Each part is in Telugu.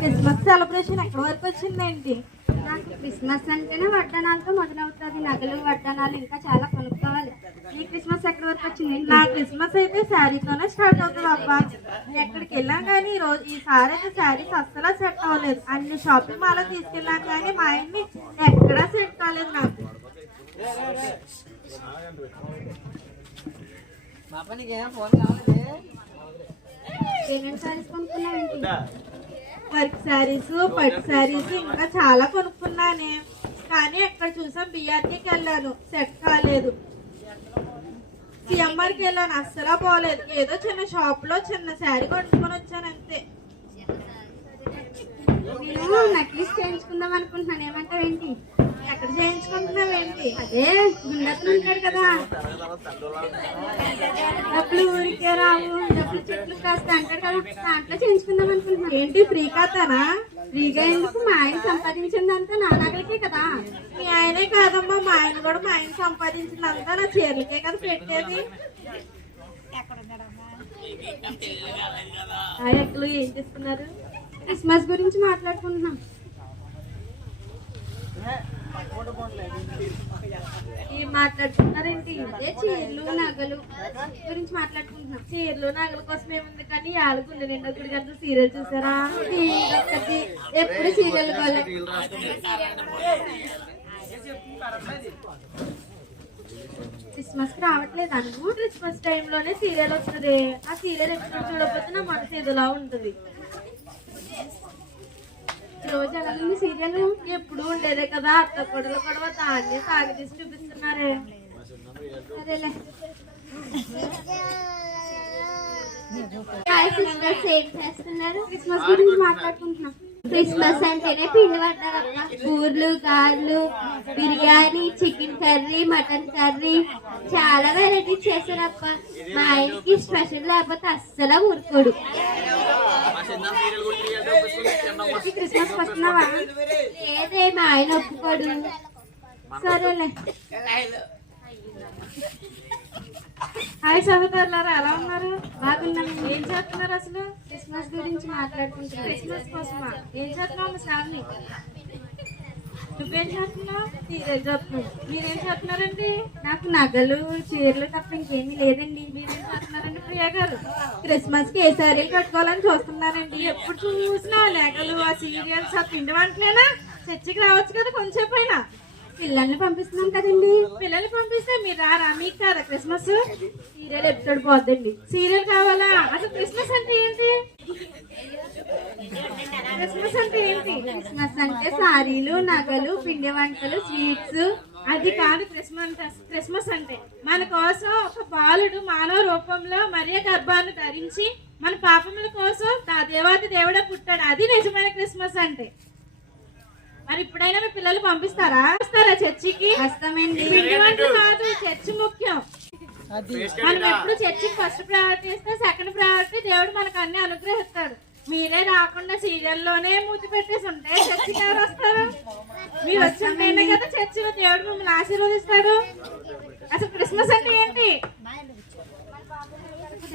క్రిస్మస్ సెలబ్రేషన్ ఎక్కడి వరకు వచ్చిందేంటి? నాకు క్రిస్మస్ అంటేనే వడ్డానాలతో మొదలవుతుంది. నగలు వడ్డానాలు ఇంకా చాలా కొనుక్కోవాలి. ఈ క్రిస్మస్ ఎక్కడి వరకు వచ్చింది? నా క్రిస్మస్ అయితే శారీతోనే స్టార్ట్ అవుతుంది అబ్బా. ఎక్కడికి వెళ్ళాం కానీ ఈసారి అయితే శారీస్ అస్సలు సెట్ అవ్వలేదు. అన్ని షాపింగ్ మాల్ తీసుకెళ్ళాం కానీ మా ఆయన్ని ఎక్కడా సెట్ కాలేదు నాకు. ఏమేమి శారీస్ కొనుక్కున్నావేంటి? వర్క్ శారీస్, పట్టు శారీస్ ఇంకా చాలా కొనుక్కున్నానే. కానీ ఎక్కడ చూసాం బిఆర్టీకి వెళ్ళాను, సెట్ కాలేదు. సిఎంఆర్కి వెళ్ళాను, అస్సలు పోలేదు. ఏదో చిన్న షాప్ లో చిన్న శారీ కొనుక్కొని వచ్చాను అంతే. నేను నెక్లెస్ చేయించుకుందాం అనుకుంటున్నాను, ఏమంటావేంటి? ఎక్కడ చేయించుకుంటున్నావేంటి? అదే గుండెత్తులు ఉంటాడు కదా, డబ్బులు ఊరికే రావు, డబ్బులు చెట్లు కాస్త అంటాడు కదా, దాంట్లో చేయించుకుందాం అనుకుంటున్నాను. ఏంటి ఫ్రీ ఖాతానా? ఫ్రీగా ఎందుకు? మా ఆయన సంపాదించిందంతా నా నగలకే కదా. మీ ఆయనే కాదమ్మా, మా ఆయన కూడా మా ఆయన సంపాదించిందంతా నా చీరలకే కదా పెట్టేది. ఎక్కలు ఏం చేస్తున్నారు? క్రిస్మస్ గురించి మాట్లాడుకుంటున్నాం. ఏం మాట్లాడుతున్నారేంటి? అదే చీరలు నగలు గురించి మాట్లాడుకుంటున్నాం. చీరలు నగల కోసం ఏముంది కానీ ఆడుకుంది నిండా గుడి గంటలు సీరియల్ చూసారా? ఎప్పుడు సీరియల్ గోలే. క్రిస్మస్ కి రావట్లేదు అనుకో. క్రిస్మస్ టైంలోనే సీరియల్ వస్తుంది. ఆ సీరియల్ ఎప్పుడు చూడకపోతే నా మనసు ఎదులా ఉంటుంది. రోజు ఎలా సీరియల్ ఎప్పుడు ఉండేదే కదా. అత్త కొడలు గొడవ దాన్ని సాగదీసి చూపిస్తున్నారే. అదేలే. క్రిస్మస్ గురించి మాట్లాడుకుంటున్నాం. క్రిస్మస్ అంటేనే పిండి పడ్డారబ్బా. ఊర్లు గార్లు, biryani, chicken curry, mutton curry, చాలా వెరైటీస్ చేశారప్ప. మా ఆయనకి స్పెషల్ లేకపోతే అస్సలు ఊరుకోడు. క్రిస్మస్ వస్తున్నావా? లేదే, మా ఆయన ఒప్పుకోడు. సరేలే. హాయ్ సహోదరులారా, ఎలా ఉన్నారు? బాగున్నాను. ఏం చేస్తున్నారు అసలు? క్రిస్మస్ గురించి మాట్లాడుకుంటున్నాను. క్రిస్మస్ కోసమా? ఏం చేస్తున్నావు శ్రావణి? నువ్వేం చేస్తున్నావు? సీరియల్ చెప్తున్నావు. మీరేం చేస్తున్నారండి? నాకు నగలు చీరలు తప్ప ఇంకేమీ లేదండి. మీరేం చేస్తున్నారండి ప్రియా గారు? క్రిస్మస్ కి ఏ శారీలు కట్టుకోవాలని చూస్తున్నానండి. ఎప్పుడు చూసినా నగలు, ఆ సీరియల్స్, ఆ పిండి వంటలేనా? చర్చికి రావచ్చు కదా కొంచెం పైన. పిల్లల్ని పంపిస్తున్నాం కదండి. పిల్లల్ని పంపిస్తే మీరు రారా? మీకు కాదా క్రిస్మస్? సీరియల్ ఎపిసోడ్ పోద్దండి. సీరియల్ కావాలా? అసలు క్రిస్మస్ అంటే ఏంటి? క్రిస్మస్ అంటే ఏంటి? క్రిస్మస్ అంటే సారీలు, నగలు, పిండి వంటలు, స్వీట్స్. అది కాదు క్రిస్మస్ అంటే. మన కోసం ఒక బాలుడు మానవ రూపంలో మరియ గర్భాన్ని ధరించి మన పాపముల కోసం దేవాది దేవుడే పుట్టాడు. అది నిజమైన క్రిస్మస్ అంటే. మరి ఇప్పుడైనా మీ పిల్లలు పంపిస్తారా? వస్తారా చర్చికి? వస్తామండి. పిండి వంటలు కాదు, చర్చి ముఖ్యం. మనం ఎప్పుడు చర్చికి ఫస్ట్ ప్రయారిటీ ఇస్తే సెకండ్ ప్రయారిటీ దేవుడు మనకు అన్ని అనుగ్రహిస్తాడు. మీరే రాకుండా సీరియల్లోనే మూతి పెట్టేసి ఉంటే చర్చికి ఎవరు వస్తారు? మీరు వచ్చింటేనే కదా చర్చిలో దేవుడు మిమ్మల్ని ఆశీర్వదిస్తాడు. అసలు క్రిస్మస్ అంటే ఏంటి?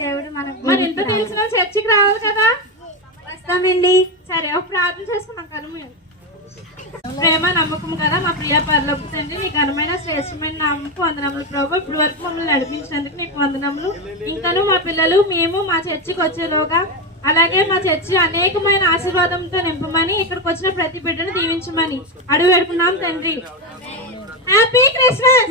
దేవుడు మనకు మరి ఎంత తెలిసిన చర్చికి రావాలి కదా. వస్తామండి. సరే, ఒక ప్రార్థన చేసుకున్నాం కదా. మేము ప్రేమ నమ్మకం కదా మా ప్రియ పరలోక తండ్రి, నీకు ఘనమైన శ్రేష్టమైన నామకు వందనములు ప్రభు. ఇప్పటి వరకు మమ్మల్ని నడిపించినందుకు నీకు వందనములు. ఇంకాను మా పిల్లలు మేము మా చర్చికి వచ్చేలోగా, అలాగే మా చర్చి అనేకమైన ఆశీర్వాదంతో నింపమని, ఇక్కడికి వచ్చిన ప్రతి బిడ్డను దీవించమని అడుగు పెడుతున్నాం తండ్రి. Happy Christmas.